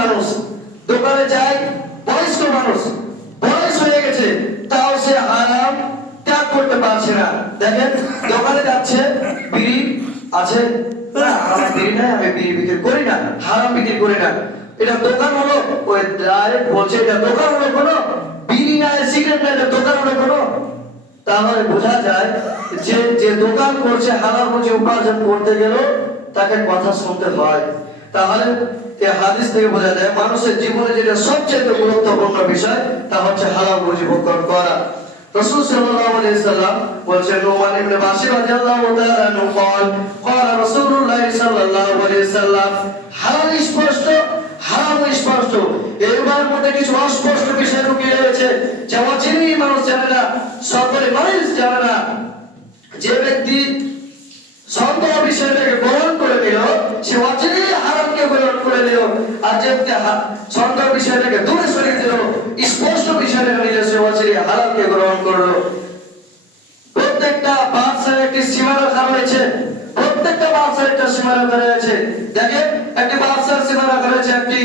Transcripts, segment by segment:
মানুষ দোকানে যায়, বয়স্ক মানুষ, বয়স হয়ে গেছে, তাও সে হারাম ত্যাগ করতে পারছে না। দেখেন দোকানে যাচ্ছে, বিড়ি আছে, না আমার বিড়ি নাই, আমি বিড়ি বিক্রি করি না, হারাম বিক্রি করি না। এটা দোকান হলো? ওই ডাইরেক্ট বলছে এটা দোকান হলো কোনো? বিড়ি নাই, সিগারেট নাই, এটা দোকান হলো কোনো? তাহলে বোঝা যায় যে যে দোকান করছে হালাল রুজি উপার্জন করতে গেল তাকে কথা শুনতে হয়। তাহলে এই হাদিস থেকে বোঝা যায় মানুষের জীবনে যেটা সবচেয়ে গুরুত্বপূর্ণ বিষয় তা হচ্ছে হালাল রুজি ভক্ষণ করা। রাসূল সাল্লাল্লাহু আলাইহি সাল্লাম বলেছেন, নোমান ইবনে বাশির রাদিয়াল্লাহু তাআলা আনহু قال قال রাসূলুল্লাহ সাল্লাল্লাহু আলাইহি সাল্লাম, হালাল স্পষ্ট, হারাম স্পষ্ট, এর মধ্যে কিছু অস্পষ্ট বিষয় লুকিয়ে রয়েছে যা অচিনি মানুষ জানে না, সকলে মানুষ জানে না। যে ব্যক্তি সন্দেহ বিষয়টাকে গ্রহণ করে নিল সে অচিনি হারামকে গ্রহণ করে নিল, আর যে ব্যক্তি সন্দেহ বিষয়টাকে দূরে সরিয়ে দিল, স্পষ্ট বিষয়টাকে নিল, সে অচিনি হারামকে গ্রহণ করলো। প্রত্যেকটা বাচ্চার একটি সীমারেখা রয়েছে, প্রত্যেকটা বাচ্চার একটা সীমারেখা রয়েছে। দেখেন একটি বাচ্চার সীমারেখা রয়েছে একটি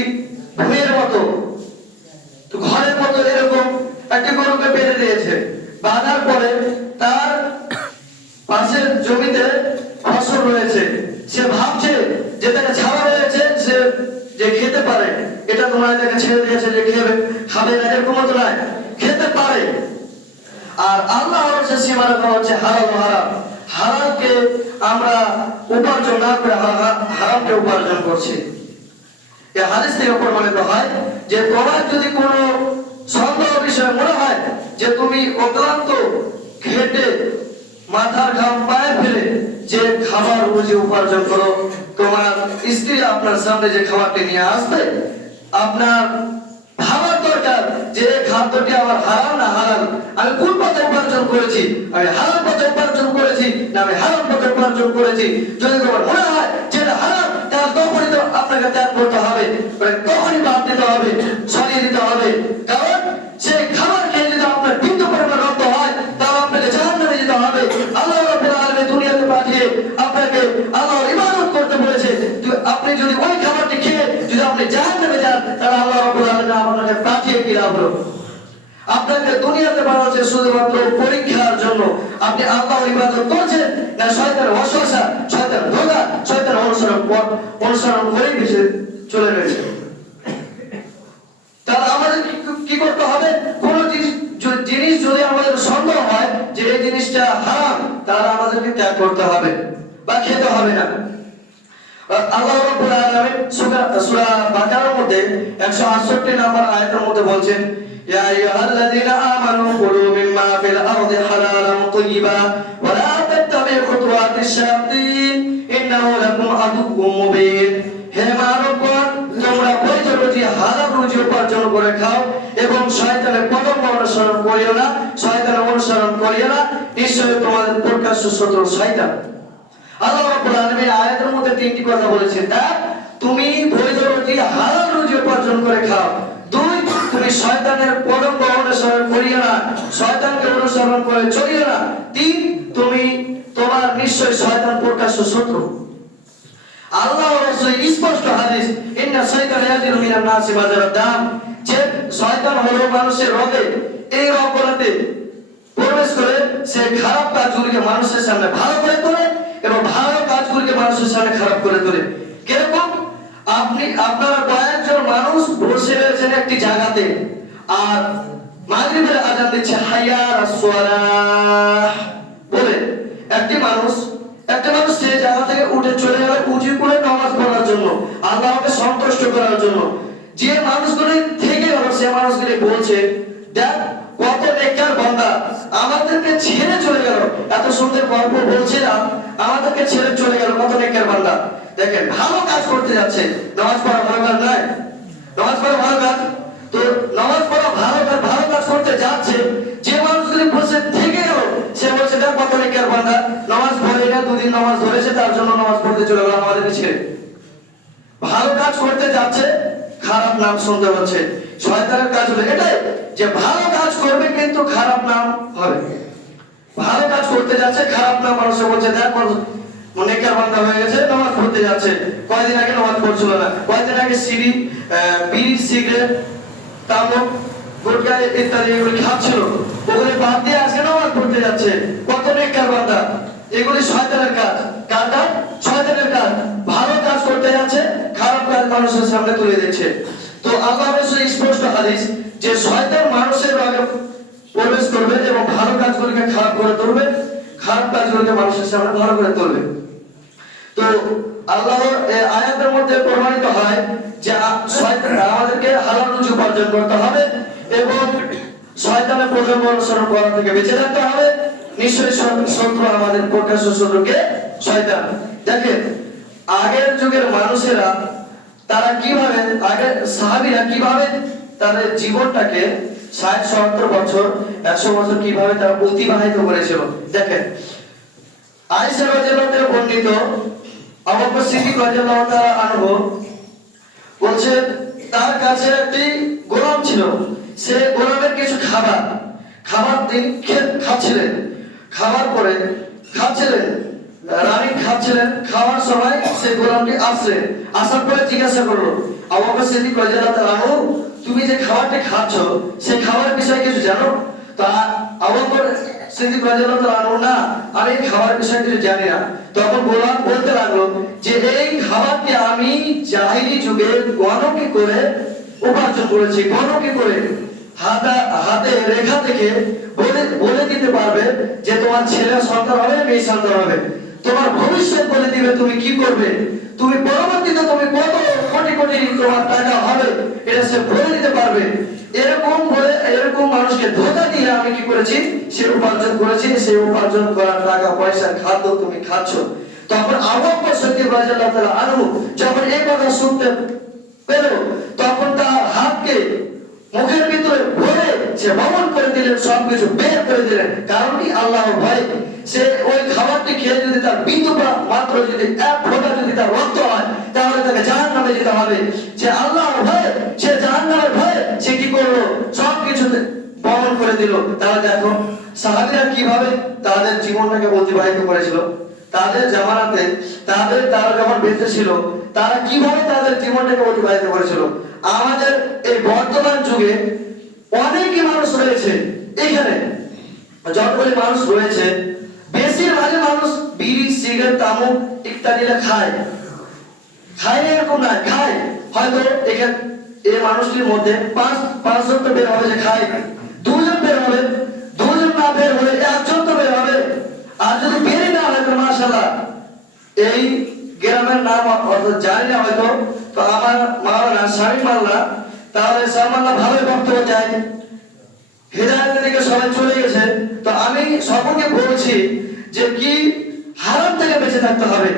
ভূমির মতো, তো ঘরের মতো এরকম একটি গরুকে বেঁধে দিয়েছে, বাঁধার পরে তার পাশের জমিতে ফসল রয়েছে, সে ভাবছে যে তাকে ছাওয়া রয়েছে, সে যে খেতে পারে, এটা তোমার তাকে ছেড়ে দিয়েছে যে খাবে না, এরকম তো নয়, খেতে পারে। আর আল্লাহ হচ্ছে সীমারেখা হচ্ছে হালাল হারাম। হারামকে আমরা উপার্জন না করে হারামকে উপার্জন করছি। এই হাদিস থেকে প্রমাণিত হয় যে তোমার যদি কোনো সন্দেহ বিষয় মনে হয় যে তুমি অক্লান্ত খেটে মাথার ঘাম পায়ে ফেলে যে খাবার রুজি উপার্জন করো, তোমার স্ত্রী আপনার সামনে যে খাবারটি নিয়ে আসবে, আপনার ভাবার দরকার যে খাদ্যটি আমার হারাম না হালাল, আমি কোন পথে উপার্জন করেছি, আমি হালাল পথে উপার্জন করেছি না আমি হারাম পথে উপার্জন করেছি। যদি তোমার মনে হয় যে এটা হারাম, তাহলে তখনই তো আপনাকে ত্যাগ করতে হবে, তখনই বাদ দিতে হবে, সরিয়ে দিতে হবে। কারণ সেই খাবার খেয়ে যদি আপনার বিন্দু পরিমাণ রক্ত হয় তাহলে আপনাকে জাহান্নামে যেতে হবে। আল্লাহ রাব্বুল আলামিন দুনিয়াতে পাঠিয়ে আপনাকে আল্লাহর ইবাদত করতে বলেছে, আপনি যদি ওই খাবারটি খেয়ে যদি আপনি জাহান্নামে যান তাহলে আল্লাহ রাব্বুল আলামিন আপনাকে পাঠিয়ে কি লাভ হলো? আপনাকে দুনিয়াতে বানাচ্ছে শুধুমাত্র পরীক্ষার জন্য। আপনি আল্লাহর ইবাদত করছেন না শয়তানের ওয়াসওয়াসা, শয়তানের ধোঁকা, শয়তানের অনুসরণ করে ভেসে চলে রয়েছে। তাহলে আমাদের কি করতে হবে? কোন জিনিস যদি আমাদের সন্দেহ হয় যে এই জিনিসটা হারাম, তাহলে আমাদেরকে ত্যাগ করতে হবে বা খেতে হবে না। আল্লাহ রাব্বুল আলামিন সূরা বাকারার মধ্যে 168 নম্বর আয়াতের মধ্যে বলছেন, ইয়া আইয়ুহাল্লাযীনা আমানু কুলু মিম্মা ফিল আরদি হালালান তাইয়্যিবা ওয়া লা তাত্তাবি'উ খুতুওয়াতিশ শায়াতিন ইন্নাহু লাকুম আদুউম মুবিন। হে মানবগণ, তোমরা বৈধ রুজি হালাল রুজি উপার্জন করে খাও এবং শয়তানের পদঙ্ক অনুসরণ করিও না, শয়তানের অনুসরণ করিও না, নিশ্চয়ই তোমাদের প্রকাশ্য শত্রু শয়তান। আল্লাহ রাব্বুল আলামিন আয়াতের মধ্যে তিনটি কথা বলেছেন। এক, তুমি বৈধ রুজি হালাল রুজি উপার্জন করে খাও। দুই, তুমি শয়তানের পদঙ্ক অনুসরণ করিও না, শয়তানকে অনুসরণ করে চলিও না। তিন, তুমি তোমার নিশ্চয় শয়তান প্রকাশ্য শত্রু। আল্লাহ ও রাসূল স্পষ্ট হাদিস, ইন্না শাইতানা ইয়াজিরু মিনান নাসি মাজারাদ দাম, যে শয়তান হলো মানুষের হৃদয়ে, এই রগগুলোতে প্রবেশ করে সে খারাপ কাজগুলিকে মানুষের সামনে ভালো করে তোলে এবং ভালো কাজগুলিকে মানুষের সামনে খারাপ করে তোলে। কিরকম? আপনারা কয়েকজন মানুষ বসে রয়েছেন একটি জায়গাতে, আর মাগরিবের আযান দিচ্ছে হাইয়া আলাস সালাহ বলে, একটি মানুষ সেই জায়গা থেকে উঠে চলে গেল উজু করে নামাজ পড়ার জন্য, আল্লাহকে সন্তুষ্ট করার জন্য। যে মানুষগুলি থেকে গেল সে মানুষগুলি বলছে, দেখ কত নেককার বান্দা আমাদেরকে ছেড়ে চলে গেল, এত সুন্দর গল্প বলছিলাম আমাদেরকে ছেড়ে চলে গেল, কত নেককার বান্দা। দেখেন ভালো কাজ করতে যাচ্ছে, নামাজ পড়া ভালো কাজ নয়, নামাজ পড়া ভালো কাজ, তো নামাজ পড়া ভালো কাজ করতে যাচ্ছে, যে মানুষগুলি বসে থেকে গেল সে বলছে দেখ কত নেককার বান্দা, নামাজ পড়ে না, দুদিন নামাজ ধরেছে তার জন্য নামাজ পড়তে চলে গেল আমাদেরকে ছেড়ে। ভালো কাজ করতে যাচ্ছে, খারাপ নাম শুনতে হচ্ছে। শয়তানের কাজ হলো এটাই যে ভালো কাজ করবে কিন্তু খারাপ নাম হবে, ভালো কাজ করতে যাচ্ছে খারাপ নাম মানুষ বলছে দেখ নেককার বান্দা হয়ে গেছে, নামাজ পড়তে যাচ্ছে। কয়েকদিন আগে নামাজ পড়ছিল না, কয়েকদিন আগে বিড়ি সিগারেট তামাক গুটখা ইত্যাদি এগুলো খাচ্ছিল, ওগুলো বাদ দিয়ে আজকে নামাজ পড়তে যাচ্ছে। কত নেককার বান্দা! এগুলি শয়তানের কাজ। কার কাজ? শয়তানের কাজ। ভালো কাজ করতে যাচ্ছে, খারাপ কাজ মানুষের সামনে তুলে দিচ্ছে। তো আল্লাহ রাসূলের স্পষ্ট হাদিস যে শয়তান মানুষের আগে প্রবেশ করবে এবং ভালো কাজগুলোকে খারাপ করে তুলবে, খারাপ কাজগুলোকে মানুষের সামনে ভালো করে তুলবে। তো আল্লাহর এই আয়াতের মধ্যে প্রমাণিত হয় যে শয়তান আমাদেরকে হালাল রুজি উপার্জন করতে হবে এবং শয়তানের প্রজন্ম অনুসরণ করা থেকে বেঁচে থাকতে হবে। নিশ্চয়ই শত্রু আমাদের প্রকাশ্য শত্রুকে শয়তান। দেখেন আগের যুগের মানুষেরা তারা কিভাবে, আগের সাহাবীরা কিভাবে তাদের জীবনটাকে 60-70 বছর 100 বছর কিভাবে তারা অতিবাহিত করেছিল। দেখেন আয়েশা রাদিয়াল্লাহু তাআলা বর্ণিত, আবু বকর সিদ্দিক রাদিয়াল্লাহু তাআলা আনহু বলছে তার কাছে একটি গোলাম ছিল, সে গোলামের কিছু খাবার তিনি খাচ্ছিলেন, খাবার পরে খাচ্ছিলেন, রানী খাচ্ছিলেন, খাওয়ার সময় সে গোলামটি আসলেন, আসার পরে জিজ্ঞাসা করলো, আবু বকর সিদ্দিক রাদিয়াল্লাহু তাআলা আনহু তুমি যে খাবারটি খাচ্ছ সেই খাবারের বিষয়ে কিছু জানো? তা আবু বকর সিদ্দিক রাদিয়াল্লাহু তাআলা আনহু না, আমি খাবারের বিষয়ে কিছু জানি না। তখন গোলাম বলতে লাগলো যে এই খাবারটি আমি জাহিলি যুগে গণকে করে উপার্জন করেছি, গণকে করে হাতে রেখা থেকে বলে দিতে পারবে যে তোমার ছেলে সন্তান হবে, মেয়ে সন্তান হবে, তোমার ভবিষ্যৎ বলে দিবে তুমি কি করবে, তুমি পরবর্তীতে তুমি কত কোটি কোটি তোমার টাকা হবে, এটা সে বলে দিতে পারবে। এরকম বলে এরকম মানুষকে ধোঁকা দিয়ে আমি কি করেছি, সে উপার্জন করেছি, সেই উপার্জন করা টাকা পয়সা খাদ্য তুমি খাচ্ছ। তখন আবু বকর সিদ্দিক রাদিয়াল্লাহু তাআলা আনহু যখন এই কথা শুনতে পেল, তখন তার হাতকে মুখের ভিতরে ভরে সে বমন করে দিলেন, সবকিছু বের করে দিলেন। কারণ কি? আল্লাহর ভয়। সে ওই খাবারটি খেয়ে যদি তার বিন্দু মাত্র যদি এক ফোঁটা যদি তার রক্ত হয় তাহলে তাকে জাহান্নামে যেতে হবে। সে আল্লাহর ভয়, সে জাহান্নামের ভয়, সে কি করলো? সবকিছু বমন করে দিল। তাহলে দেখো সাহাবীরা কিভাবে তাদের জীবনটাকে অতিবাহিত করেছিল, তাদের জামানাতে তারা যখন বেঁচে ছিল তারা কিভাবে তাদের জীবনটাকে অতিবাহিত করেছিল। আমাদের এই বর্তমান যুগে অনেকই মানুষ রয়েছে, এখানে যতগুলি মানুষ রয়েছে বেশিরভাগই মানুষ বিড়ি সিগারেট তামাক ইত্যাদি খায় এরকম না, খায় হয়তো এখানে এই মানুষটির মধ্যে পাঁচজন তো বের হবে যে খায়, দুজন বের হবে, দুজন না বের হলে একজন তো বের হবে। আর যদি বেরই না হয় তো মাশাআল্লাহ এই গ্রামের নাম অত জানি না হয়তো, তো আমার মাওলানা শামীম মাওলানা, তাহলে সালমাল্লাহ ভালোই বক্তব্য চাই, হেদায়েতের দিকে সবাই চলে গেছে। তো আমি সকলকে বলছি যে কি হারাম থেকে বেঁচে থাকতে হবে,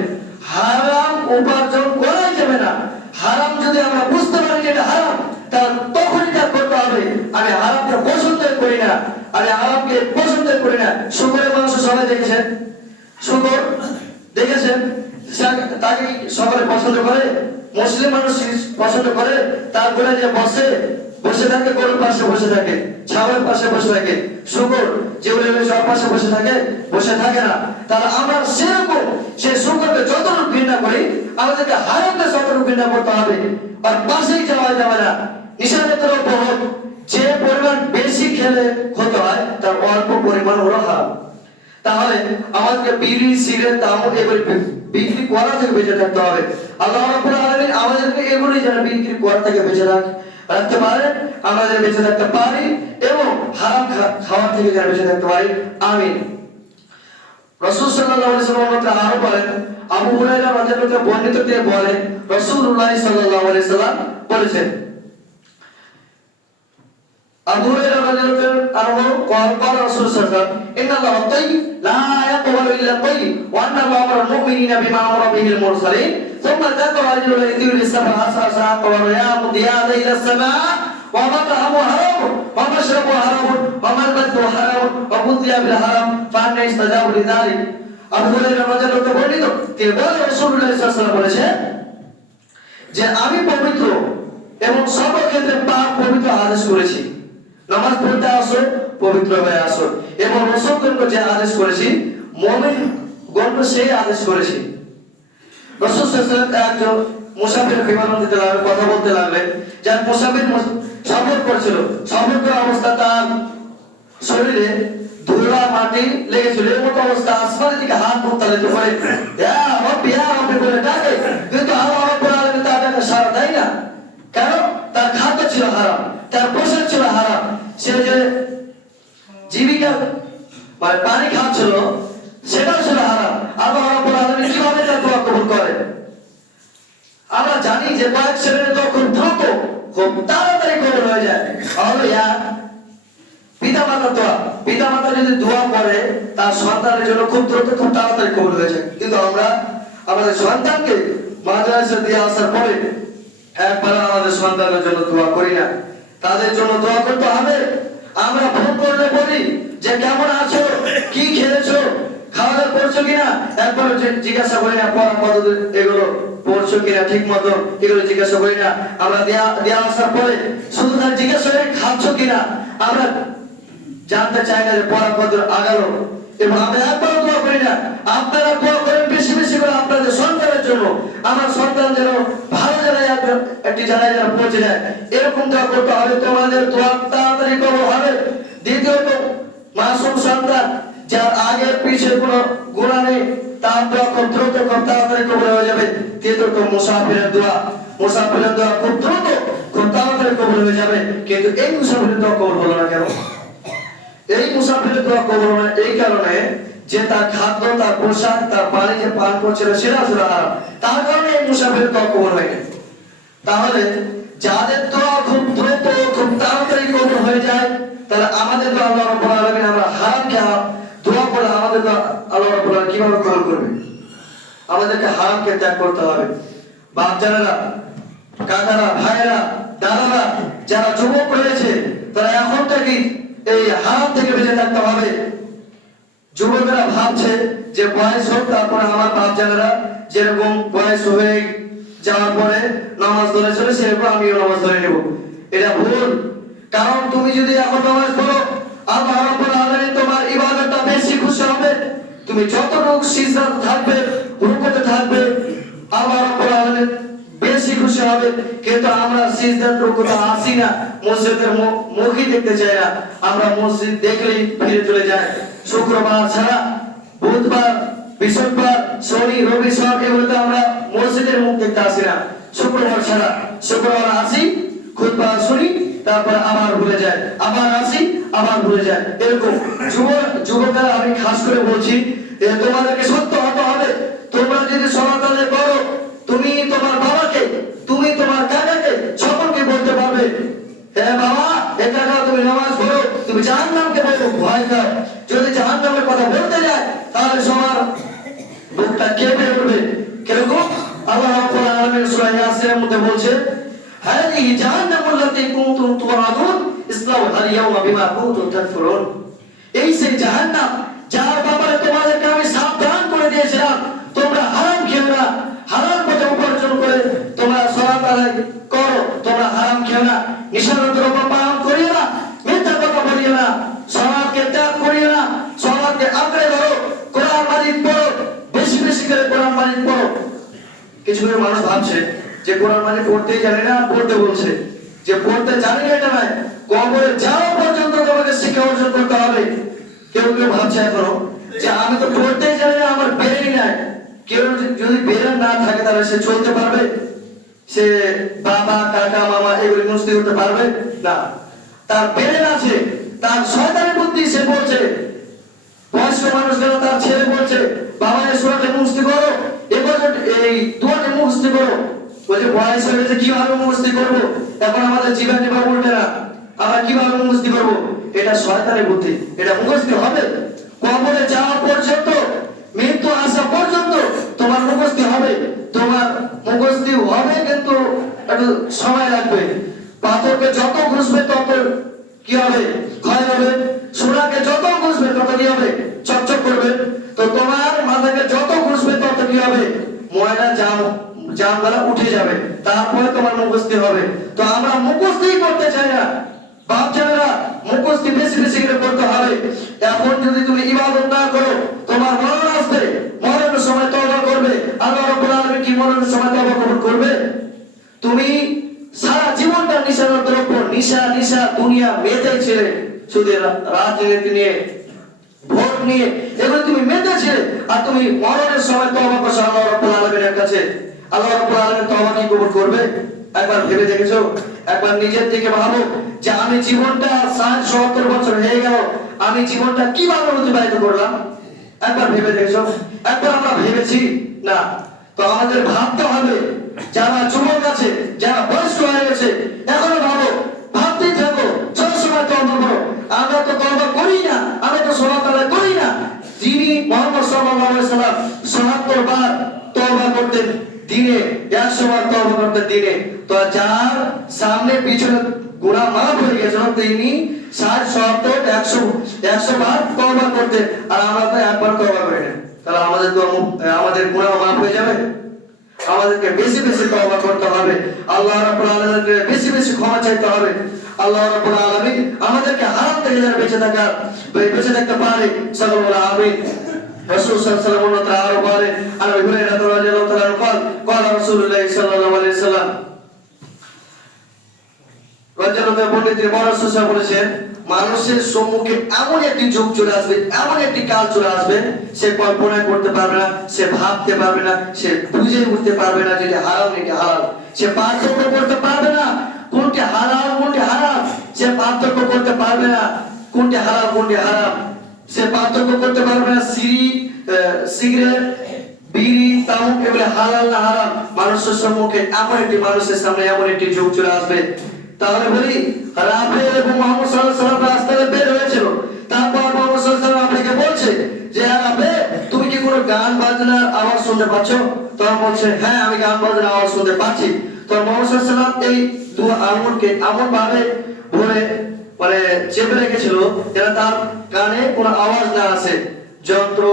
হারাম উপার্জন করাই যাবে না। হারাম যদি আমরা বুঝতে পারি যে এটা হারাম, তাহলে তখনই তা করতে হবে। আমি হারামকে পছন্দ করি না, আমি হারামকে পছন্দ করি না। শুকরের মাংস সবাই দেখেছেন, শুকর দেখেছেন, তাকে সকলে পছন্দ করে, মুসলিম মানুষ পছন্দ করে। তারপরে যে বসে থাকে, গরুর পাশে বসে থাকে, ছাগলের পাশে বসে থাকে, শুকর যেগুলো সব পাশে বসে থাকে না। তাহলে আমরা সেরকম সেই শুকরকে যতটুকু ঘৃণা করি, আমাদেরকে হারামকে ততটুকু ঘৃণা করতে হবে। আর পাশেই যাওয়া যাবে না। নিশাজাতীয় দ্রব্য হোক, যে পরিমাণ বেশি খেলে ক্ষতি হয় তার অল্প পরিমাণ হলো হারাম। তাহলে আমাদেরকে বিড়ি সিগারেট তামাক এগুলি বিক্রি করা থেকে বেঁচে থাকতে হবে। আল্লাহ রাব্বুল আলামিন আমাদেরকে এগুলি যেন বিক্রি করা থেকে বেঁচে রাখতে পারে, আমরা যেন বেঁচে থাকতে পারি এবং হারাম খাওয়া থেকে যেন বেঁচে থাকতে পারি। আমিন। রাসূল সাল্লাল্লাহু আলাইহি ওয়াসাল্লাম আরো বলেন, আবু হুরায়রা রাদিয়াল্লাহু তাআলা বর্ণিত তিনি বলেন, রাসূলুল্লাহ সাল্লাল্লাহু আলাইহি ওয়াসাল্লাম বলেছেন, আবু হুরায়রা রাদিয়াল্লাহু আনহু قال رسول الله صلى الله عليه وسلم ان الله طيب لا يقبل الا طيب وان الله امر المؤمنين بما امر به المرسلين ثم ذكر رجل يدير السبع اساسات ورياض دياد الى السماء ومطعمه حرام ومشربه حرام وملبسه حرام وغذي بالحرام فأنى يستجاب لذلك। আবু হুরায়রা রাদিয়াল্লাহু তাআলা বর্ণিত তিনি বলেন, রাসূলুল্লাহ সাল্লাল্লাহু আলাইহি ওয়াসাল্লাম বলেছেন যে আমি পবিত্র এবং সব ক্ষেত্রে পাক পবিত্র আদেশ করেছি, নামাজ পড়তে আসো, পবিত্র হয়ে আসো, এবং রাসূলগণকে যে আদেশ করেছি মুমিন গল্প সেই আদেশ করেছি। রাসূল সাল্লাল্লাহু আলাইহি ওয়াসাল্লাম একজন মুসাফির বিবরণ দিতে লাগলেন, কথা বলতে লাগলেন। যার মুসাফির সফর করছিল, সফর করার অবস্থা তার শরীরে ধুলা মাটি লেগেছিল। এর মতো অবস্থা আসমানের দিকে হাত উত্তোলিত করে ইয়া রব্বি বলে ডাকে, কিন্তু আল্লাহ রাব্বুল আলামিন তার ডাকে সাড়া দেয় না। কেন? তার খাদ্য ছিল হারাম, তার পোশাক ছিল হারাম, সে যে জীবিকা মানে পানি খাচ্ছিল সেটাও ছিল হারাম। আল্লাহ রাব্বুল আলামিন কিভাবে তার দোয়া কবুল করে? আমরা জানি যে কয়েক সেকেন্ডে তো খুব দ্রুত খুব তাড়াতাড়ি কবুল হয়ে যায়। পিতামাতার দোয়া, পিতামাতা যদি দোয়া করে তার সন্তানের জন্য খুব দ্রুত খুব তাড়াতাড়ি কবুল হয়ে যায়। কিন্তু আমরা আমাদের সন্তানকে মাদ্রাসা দিয়ে আসার পরে একবার আমাদের সন্তানের জন্য দোয়া করি না। তাদের জন্য দোয়া করতে হবে। আমরা ফোন করলে বলি যে কেমন আছো, কি খেয়েছো, খাওয়া দাওয়া করছো কিনা, একবার জিজ্ঞাসা করি না পড়া পদ্ধতি এগুলো পড়ছো কিনা ঠিক মতো, এগুলো জিজ্ঞাসা করি না। আমরা দেয়া আসার পরে শুধু তার জিজ্ঞাসা করি খাচ্ছো কিনা, আমরা জানতে চাই না যে পড়া কত আগালো। এবং আমরা একবার দোয়া করি না। আপনারা দোয়া করেন বেশি বেশি করে আপনাদের সন্তানের জন্য, আমার সন্তান যেন ভালো জায়গায় একটি জায়গায় যেন পৌঁছে যায়, এরকম দোয়া করতে হবে। তোমাদের দোয়া তাড়াতাড়ি কবুল হবে। দ্বিতীয়ত, মাসুম সন্তান যার আগের পিছে কোনো গুনাহ নেই, তার দোয়া খুব দ্রুত খুব তাড়াতাড়ি কবুল হয়ে যাবে। তৃতীয়ত, মুসাফিরের দোয়া, মুসাফিরের দোয়া খুব দ্রুত খুব তাড়াতাড়ি কবুল হয়ে যাবে। কিন্তু এই মুসাফিরের দোয়া কবুল হলো না কেন? এই মুসাফিরের দোয়া কবুল হয় এই কারণে যে তার খাদ্য, তার পোশাক, তার পানি যে পান করছিল সেটা ছিল হারাম, তার কারণে এই মুসাফিরের দোয়া কবুল হয়নি। তাহলে যাদের দোয়া খুব দ্রুত খুব তাড়াতাড়ি কবুল হয়ে যায়, তাহলে আমাদের দোয়া আল্লাহ রাব্বুল আলামিন, আমরা হারামকে দোয়া করে আমাদের দোয়া আল্লাহ রাব্বুল আলামিন কিভাবে কবুল করবে? আমাদেরকে হারামকে ত্যাগ করতে হবে। বাপ জানেরা, কাকারা, ভাইয়েরা, দাদারা, যারা যুবক রয়েছে তারা এখন থেকে এই হারাম থেকে বেঁচে থাকতে হবে। যুবকেরা ভাবছে যে বয়স হোক তারপরে আমার বাপ জানেরা যেরকম বয়স হয়ে যাওয়ার পরে নামাজ ধরে চলে সেরকম আমিও নামাজ ধরে নেব। এটা ভুল। কারণ তুমি যদি এখন নামাজ পড়ো, আল্লাহ রাব্বুল আলামিন তোমার ইবাদতটা বেশি খুশি হবে। তুমি যতটুকু সিজদাতে থাকবে, রুকুতে থাকবে, আল্লাহ রাব্বুল আলামিন বেশি খুশি হবে। কিন্তু আমরা সিজদার রুকুতে আসি না, মসজিদের মুখই দেখতে চাই না। আমরা মসজিদ দেখলেই ফিরে চলে যাই। শুক্রবার ছাড়া বুধবার, বৃহস্পতিবার, শনি, রবি সব এগুলোতে আমরা মসজিদের মুখ দেখতে আসি না। শুক্রবার ছাড়া শুক্রবার আসি, খুতবা শুনি, তারপরে আবার ভুলে যায়, আবার আসি, আবার ভুলে যায়। এরকম যুবকেরা আমি খাস করে বলছি যে তোমাদেরকে সত্য হতে হবে। তোমরা যদি সমাজে বড়, তুমি তোমার বাবাকে, তুমি তোমার কাকাকে, সকলকে বলতে পারবে, হ্যাঁ বাবা, এ কাকা তুমি নামাজ পড়ো, তুমি জাহান্নামকে বলো, ভয় খাও। যদি জাহান্নামের কথা বলতে যায় তাহলে সবার বুকটা কেঁপে উঠবে। কিরকম? আল্লাহ রাব্বুল আলামিন সূরা ইয়াসিনের মধ্যে বলছে, হাযিহি জাহান্নামুল্লাতী কুনতুম তুআদুন ইসলাউহা আল-ইয়াওমা বিমা কুনতুম তাকফুরুন। এই সেই জাহান্নাম যার ব্যাপারে তোমাদেরকে আমি সাবধান করে দিয়েছিলাম, তোমরা হারাম খেও না, হারাম পথে উপার্জন করে তোমরা সালাত আদায় করো, তোমরা হারাম খেও না, নিশানা দ্রব্য পান করিও না, মিথ্যা কথা বলিও না, সালাতকে ত্যাগ করিও না, সালাতকে আঁকড়ে ধরো, কোরআন মাজিদ পড়ো, বেশি বেশি করে কোরআন মাজিদ পড়ো। কিছু কিছু মানুষ ভাবছে যে কোরআন মাজিদ পড়তেই জানে না, পড়তে বলছে, যে পড়তে জানে না এটা নয়, কবরে যাওয়া পর্যন্ত তোমাকে শিক্ষা অর্জন করতে হবে। কেউ কেউ ভাবছে এখনো যে আমি তো পড়তেই জানি না, আমার বেরেই নাই। কেউ যদি বেরেন না থাকে তাহলে সে চলতে পারবে? সে বাবা, কাকা, মামা এগুলি মুস্তি করতে পারবে না। তার বেরেন আছে, তার শয়তানের বুদ্ধি সে বলছে। বয়স্ক মানুষরা তার ছেলে বলছে, বাবা এই সূরাটা মুস্তি করো, এবার এই দোয়াটা মুস্তি করো। বলছে বয়স হয়ে গেছে, কিভাবে মুস্তি করবো, এখন আমাদের জীবন টিপা উঠবে না, আমরা কিভাবে মুস্তি করবো? এটা শয়তানের বুদ্ধি, এটা মুখস্থ হবে। কবরে যাওয়া পর্যন্ত, মৃত্যু আসা পর্যন্ত তোমার মুখস্থ হবে, তোমার মুখস্থ হবে, কিন্তু একটু সময় লাগবে। পাথরকে যত ঘুষবে তত কি হবে? ক্ষয় হবে। সূরাকে যত ঘুষবে তত কি হবে? চকচক করবে। তো তোমার মাথাকে যত ঘুষবে তত কি হবে? ময়লা জামগুলো উঠে যাবে, তারপরে তোমার মুখস্থ হবে। তো আমরা মুখস্থই করতে চাই না। বাপ ছেলেরা মুখস্থ বেশি বেশি করে করতে হবে। এখন যদি তুমি ইবাদত না করো, তোমার মরণ আসবে। মরণের সময় তওবা করবে, আল্লাহ রাব্বুল আলামিন কি মরণের সময় তওবা কবুল করবে? তুমি সারা জীবনটা নিশার দ্রব্য, নিশা দুনিয়া মেতে ছিলে, শুধু রাজনীতি নিয়ে, ভোট নিয়ে, এগুলো তুমি মেতে ছিলে, আর তুমি মরণের সময় তওবা করছো আল্লাহ রাব্বুল আলামিনের কাছে। আল্লাহ রাব্বুল আলামিন তওবা কি কবুল করবে? একবার ভেবে দেখেছো? একবার নিজের থেকে ভাবো যে আমি জীবনটা 60-70 বছর হয়ে গেল, আমি জীবনটা কিভাবে অতিবাহিত করলাম? একবার ভেবে দেখেছো? একবার আমরা ভেবেছি না? তো আমাদের ভাবতে হবে। যারা যুবক আছে, যারা বয়স্ক হয়ে গেছে, এখনো ভাবো, ভাবতেই থাকো, সবসময় তওবা করো। আমরা তো তওবা করি না, আমরা তো সালাত আদায় করি না। যিনি মুহাম্মদ সাল্লাল্লাহু আলাইহি সাল্লাম ৭৭ বার তওবা করতেন দিনে, 100 বার তওবা করতেন দিনে, তো যার সামনে পিছনে গুনাহ মাফ হয়ে গেছে, তিনি 60, 70, 100 বার তওবা করতেন, আর আমরা তো একবার তওবা করি না। তাহলে আমাদের গুনাহ মাফ হয়ে যাবে? আমাদেরকে বেশি বেশি তওবা করতে হবে, আল্লাহ রাব্বুল আলামিনকে বেশি বেশি ক্ষমা চাইতে হবে। আল্লাহ রাব্বুল আলামিন আমাদেরকে হারাম থেকে যেন বেঁচে থাকতে পারে। সাল্লাল্লাহু আমিন। রাসূল সাল্লাল্লাহু আলাইহি ওয়াসাল্লাম আরো বলেন, আবু হুরায়রা রাদিয়াল্লাহু তাআলা قال রাসূলুল্লাহ সাল্লাল্লাহু আলাইহি ওয়াসাল্লাম, বলেছেন, মানুষের সম্মুখে এমন একটি যুগ চলে আসবে, এমন একটি কাল চলে আসবে, সে কল্পনা করতে পারবে না, সে ভাবতে পারবে না, সে বুঝে উঠতে পারবে না যেটা হারাম নাকি হালাল। সে পার্থক্য করতে পারবে না কোনটি হালাল কোনটি হারাম। সে পার্থক্য করতে পারবে না কোনটি হালাল কোনটি হারাম। সে পার্থক্য করতে পারবে না সিগারেট, বিড়ি, তামাক এগুলো হালাল না হারাম। মানুষের সম্মুখে মানুষের সামনে এমন একটি যুগ চলে আসবে। তাহলে বলি, রাফেল এবং মুহাম্মদ সাল্লাল্লাহু আলাইহি ওয়াসাল্লাম রাস্তায় বের হয়েছিল, তারপর মুহাম্মদ সাল্লাল্লাহু আলাইহি ওয়াসাল্লাম আপনাকে বলছে যে রাফেল, তুমি কি কোনো গান বাজনার আওয়াজ শুনতে পাচ্ছ? তখন বলছে, হ্যাঁ আমি গান বাজনার আওয়াজ শুনতে পাচ্ছি। তখন মুহাম্মদ সাল্লাল্লাহু আলাইহি ওয়াসাল্লাম এই দুই আঙ্গুলকে এমন ভাবে ধরে চেপে রেখেছিল যেন তার কানে কোনো আওয়াজ না আসে, যন্ত্র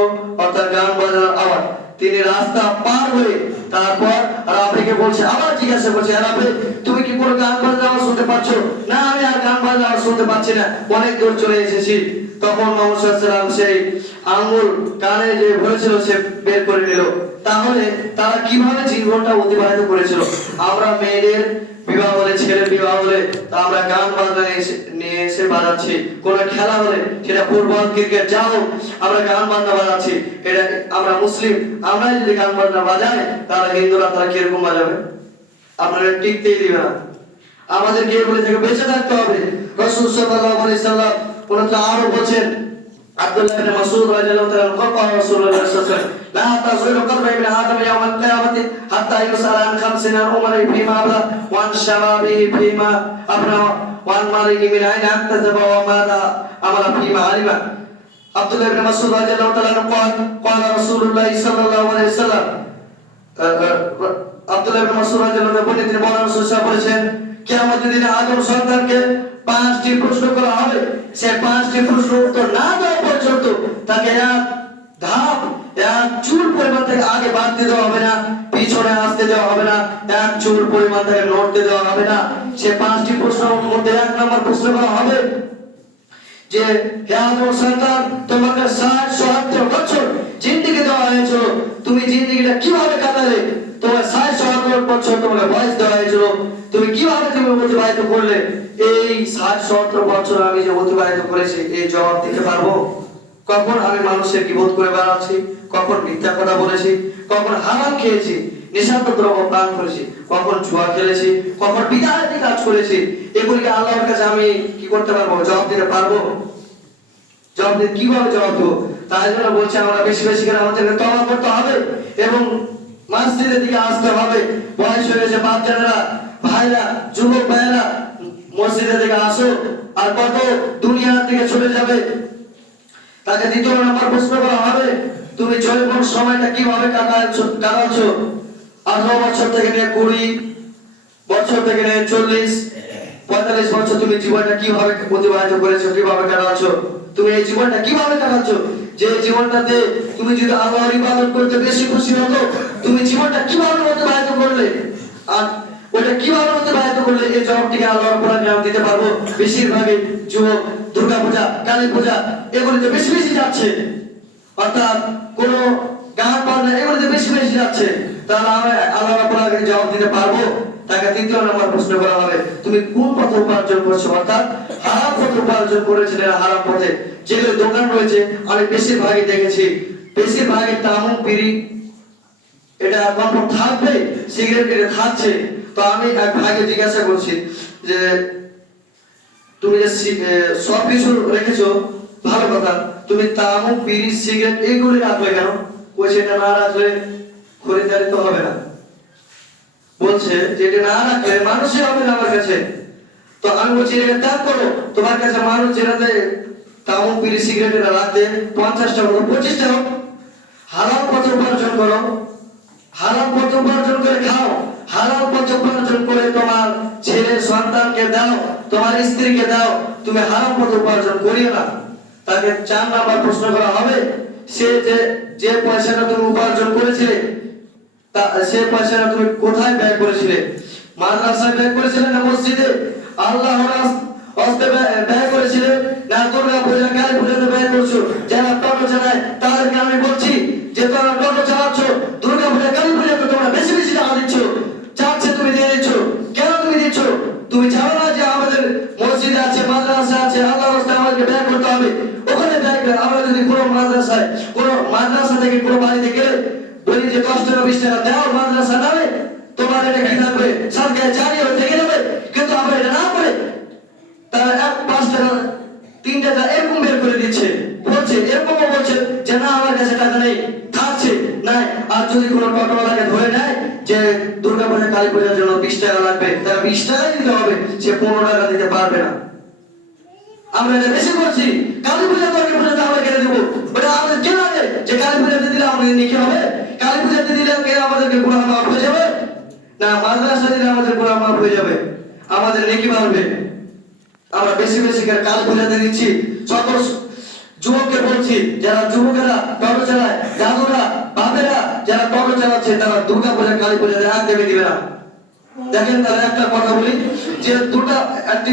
অর্থাৎ গান বাজনার আওয়াজ। তিনি রাস্তা পার হয়ে তারপর রাফেকে বলছে, আবার জিজ্ঞাসা করছে, রাফে তুমি কি কোনো গান বাজনা আওয়াজ শুনতে পাচ্ছ? না আমি আর গান বাজনা আওয়াজ শুনতে পাচ্ছি না, অনেক দূর চলে এসেছি। তখন মুহাম্মদ সাল্লাল্লাহু আলাইহি ওয়াসাল্লাম সেই আঙ্গুল কানে যে ভরেছিল সে বের করে নিল। তাহলে তারা কিভাবে জীবনটা অতিবাহিত করেছিল? আমরা মেয়েদের বিবাহ হলে, ছেলের বিবাহ হলে আমরা গান বাজনা নিয়ে এসে বাজাচ্ছি, কোন খেলা হলে, সেটা ফুটবল ক্রিকেট যা হোক, আমরা গান বাজনা বাজাচ্ছি। এটা আমরা মুসলিম, আমরা যদি গান বাজনা বাজাই তাহলে হিন্দুরা তারা কিরকম বাজাবে? আপনারা টিকতেই দিবে না। আমাদেরকে এগুলি থেকে বেঁচে থাকতে হবে। রাসূল সাল্লাল্লাহু আলাইহি ওয়াসাল্লাম আরো বলেন, আব্দুল্লাহ ইবনে মাসউদ রাদিয়াল্লাহু তাআলা قال রাসূলুল্লাহ সাল্লাল্লাহু আলাইহি ওয়াসাল্লাম, লা তাযুলু কদমা ইবনে আদম ইয়াওমাল কিয়ামাতি হাত্তা ইউসালা আন 50 উমরি ফিমা আবলা ওয়া আন শাবাবিহি ফিমা আবনা ওয়া আন মালিকি মিন আইনা আক্তাসাবা ওয়া মাদা আমালা ফিমা আলিমা। আব্দুল্লাহ ইবনে মাসউদ রাদিয়াল্লাহু তাআলা قال রাসূলুল্লাহ সাল্লাল্লাহু আলাইহি ওয়াসাল্লাম, আব্দুল্লাহ ইবনে মাসউদ রাদিয়াল্লাহু তাআলা তিনি বলেন, রাসূল সাল্লাল্লাহু বলেছেন, কিয়ামতের দিনে আদম সন্তানকে 5টি প্রশ্ন করা হবে। সে 5টি প্রশ্ন উত্তর না দেওয়া পর্যন্ত তাকে এক চুল পরিমাণ থেকে আগে বাড়তে দেওয়া হবে না, পিছনে আসতে দেওয়া হবে না, এক চুল পরিমাণ থেকে নড়তে দেওয়া হবে না। সে 5টি প্রশ্নের মধ্যে 1 নম্বর প্রশ্ন করা হবে যে, হে আদম সন্তান, তোমাকে 60-70 বছর জিন্দেগি দেওয়া হয়েছিল, তুমি জিন্দেগিটা কিভাবে কাটালে? তোমার 60-70 বছর তোমাকে বয়স দেওয়া হয়েছিল, তুমি কিভাবে অতিবাহিত করলে? এই 60-70 বছর আমি যে অতিবাহিত করেছি, এই জবাব দিতে পারবো? কখন আমি মানুষের গীবত করে বেড়াচ্ছি, কখন মিথ্যা কথা বলেছি, কখন হারাম খেয়েছি, নেশাদ্রব্য দ্রব্য পান করেছি, কখন জুয়া খেলেছি, কখন বিদায়াতি কাজ করেছি, এগুলিকে আল্লাহর কাছে আমি কি করতে পারবো? জবাব দিতে পারবো? জবাব দিতে কিভাবে জবাব দেবো? তাই জন্য বলছি, আমরা বেশি বেশি করে আমাদেরকে তওবা করতে হবে এবং মসজিদের দিকে আসতে হবে। বয়স হয়ে গেছে বাচ্চারা, ভাইরা, যুবক ভাইরা, মসজিদের দিকে আসো। আর কত দুনিয়া থেকে চলে যাবে, তাকে 2 নম্বর প্রশ্ন করা হবে, তুমি যৌবন সময়টা কিভাবে কাটাচ্ছ? 18 বছর থেকে নিয়ে 20 বছর থেকে নিয়ে 40-45 বছর তুমি জীবনটা কিভাবে অতিবাহিত করেছো, কিভাবে কাটাচ্ছ? তুমি এই জীবনটা কিভাবে কাটাচ্ছ? যে জীবনটাতে তুমি যদি আল্লাহর ইবাদত করতে বেশি খুশি হতো, তুমি জীবনটা কিভাবে অতিবাহিত করলে? আর ওটা কিভাবে অতিবাহিত করলে? এই জবাবটিকে আল্লাহর কোরআনে আমি দিতে পারবো। বেশিরভাগই যুবক দুর্গা পূজা, কালী পূজা এগুলিতে বেশি বেশি যাচ্ছে, অর্থাৎ কোন গান বাজনা এগুলো যে বেশি বেশি যাচ্ছে, তাহলে আমরা আল্লাহ রাব্বুল আলামিনকে জবাব দিতে পারবো? তাকে তৃতীয় নম্বর প্রশ্ন করা হবে, তুমি কোন পথে উপার্জন করছো? অর্থাৎ হারাম পথে উপার্জন করেছিলে, হারাম পথে। যেগুলো দোকান রয়েছে আমি বেশিরভাগই দেখেছি, বেশিরভাগই তামাক বিড়ি এটা কনফার্ম থাকবে, সিগারেট এটা থাকছে। তো আমি এক ভাইকে জিজ্ঞাসা করছি যে তুমি যে সব কিছু রেখেছো ভালো কথা, তুমি তামাক বিড়ি সিগারেট এইগুলি রাখবে কেন? ওই সেটা না রাখলে খরিদ্দারি তো হবে না। বলছে যে এটা না রাখলে মানুষই হবে না আমার কাছে। তো আমি বলছি এটা ত্যাগ করো, তোমার কাছে মানুষ যেটাতে তামাক বিড়ি সিগারেট এটা রাখতে 50টা হোক 25টা হোক, হালাল পথে উপার্জন করো, হালাল পথে উপার্জন করে খাও, হালাল পথে উপার্জন করে তোমার ছেলে সন্তানকে দাও, তোমার স্ত্রীকে দাও। তুমি হারাম পথে উপার্জন করিও না। তাকে 4 নাম্বার প্রশ্ন করা হবে, সে যে পয়সাটা তুমি উপার্জন করেছিলে তা সে পয়সাটা তুমি কোথায় ব্যয় করেছিলে? মাদ্রাসায় ব্যয় করেছিলে না মসজিদে আল্লাহর রাস্তায় ব্যয় করেছিলে না দুর্গা পূজা কালী পূজাতে ব্যয় করছো? যারা টোটো চালায় তাদেরকে আমি বলছি যে তোমরা টোটো চালাচ্ছ, দুর্গা পূজা কালী পূজাতে তোমরা বেশি বেশি টাকা দিচ্ছ, চাচ্ছে তুমি দিয়ে দিচ্ছ। কেন তুমি দিচ্ছ? তুমি জানো না যে আমাদের মসজিদ আছে, মাদ্রাসা আছে, আল্লাহর রাস্তায় আমাদেরকে ব্যয় করতে হবে? ওখানে ব্যয় করে আমরা যদি কোনো মাদ্রাসা থেকে কোনো বাড়িতে গেলে বলি যে 10 টাকা 20 টাকা দাও মাদ্রাসা নামে, তোমার এটা কি থাকবে? সরকার জানিয়ে থেকে যাবে। কিন্তু আমরা এটা না করে তারা 5 টাকা 3 টাকা এরকম বের করে দিচ্ছে, বলছে এরকমও বলছে যে না আমার কাছে টাকা নেই, থাকছে নাই। আর যদি কোনো টোটোওয়ালাকে ধরে নেয় যে দুর্গা পূজা কালী পূজার জন্য 20 টাকা লাগবে, তারা 20 টাকাই দিতে হবে, সে 15 টাকা দিতে পারবে না। আমরা এটা বেশি করছি, কালী পূজা দুর্গা পূজাতে আমরা কেটে দেবো, ওটা আমাদের কে লাগে যে কালী পূজাতে দিলে আমাদের নিকে হবে? কালী পূজাতে দিলে আমাদেরকে গুনাহ মাফ হয়ে যাবে না মাদ্রাসা দিলে আমাদের গুনাহ মাফ হয়ে যাবে, আমাদের নেকি বাড়বে? আমরা বেশি বেশি করে কালী পূজাতে দিচ্ছি। সকল যুবককে বলছি, যারা যুবকেরা টোটো চালায়, দাদুরা বাপেরা যারা টোটো চালাচ্ছে, তারা দুর্গা পূজা কালী পূজাতে এক দেবে দিবে না। দেখেন তাহলে একটা কথা বলি যে দুটা